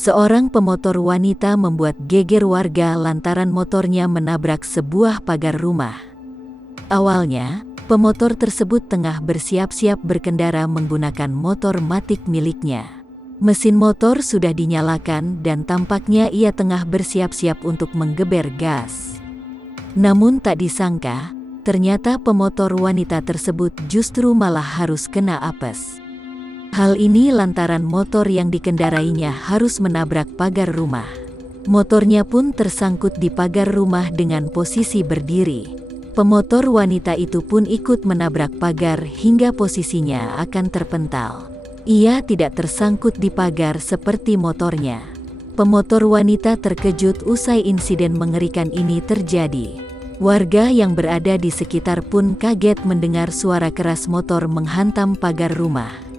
Seorang pemotor wanita membuat geger warga lantaran motornya menabrak sebuah pagar rumah. Awalnya, pemotor tersebut tengah bersiap-siap berkendara menggunakan motor matic miliknya. Mesin motor sudah dinyalakan dan tampaknya ia tengah bersiap-siap untuk menggeber gas. Namun tak disangka, ternyata pemotor wanita tersebut justru malah harus kena apes. Hal ini lantaran motor yang dikendarainya harus menabrak pagar rumah. Motornya pun tersangkut di pagar rumah dengan posisi berdiri. Pemotor wanita itu pun ikut menabrak pagar hingga posisinya akan terpental. Ia tidak tersangkut di pagar seperti motornya. Pemotor wanita terkejut usai insiden mengerikan ini terjadi. Warga yang berada di sekitar pun kaget mendengar suara keras motor menghantam pagar rumah.